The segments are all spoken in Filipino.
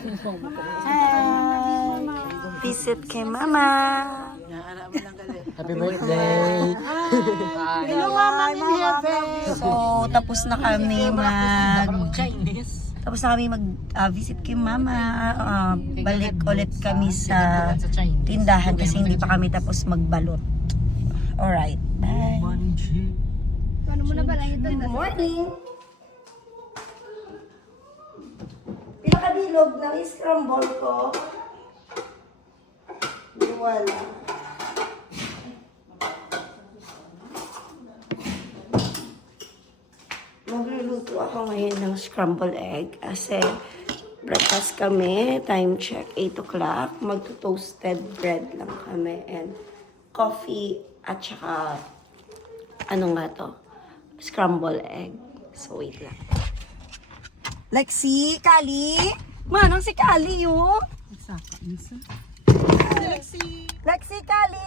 Hi! Visit kay Mama! Happy birthday! Hello, Mama in heaven! So, tapos na kami mag-visit kay Mama. Balik ulit kami sa tindahan kasi hindi pa kami tapos magbalot. Alright, bye! Paano mo na ba lang ito? Good morning! Pinakabilog ng scramble ko. Wala. Magluluto ako ngayon ng scrambled egg kasi breakfast kami, time check 8 o'clock. Magto-toasted bread lang kami and coffee at saka ano nga to? Scrambled egg. So wait lang. Lexi, Kali? Manang si Kali yun? Lexi, Kali!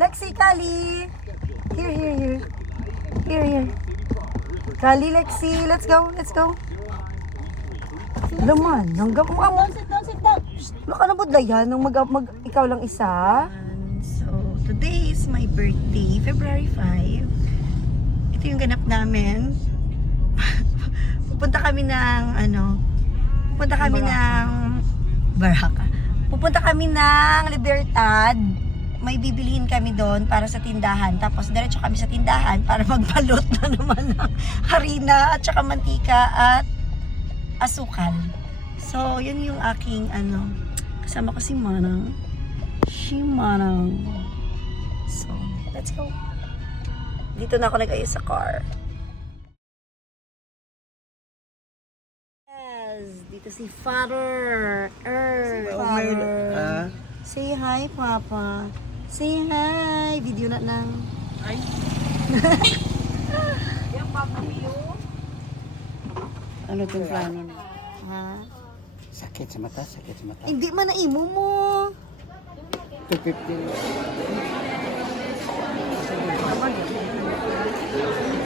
Lexi, Kali! Here. Kali, Lexi, let's go. Laman, hanggang mo. Sit down. Baka nabudla yan nung ikaw lang isa. So, today is my birthday, February 5. Ito yung ganap namin. Pupunta kami ng Baraka. Pupunta kami ng Libertad. May bibilihin kami doon para sa tindahan. Tapos diretso kami sa tindahan para magbalot na naman ng harina at saka mantika at asukal. So, yun yung aking kasama ko si Manang. So, let's go. Dito na ako nag-ayos sa car. Dito si Father. Say hi, Papa. Say hi. Video na ng... Ay. Yung Papa Mio. Ano itong plano na? Ha? Sakit sa mata. Hindi man naimo mo. 250.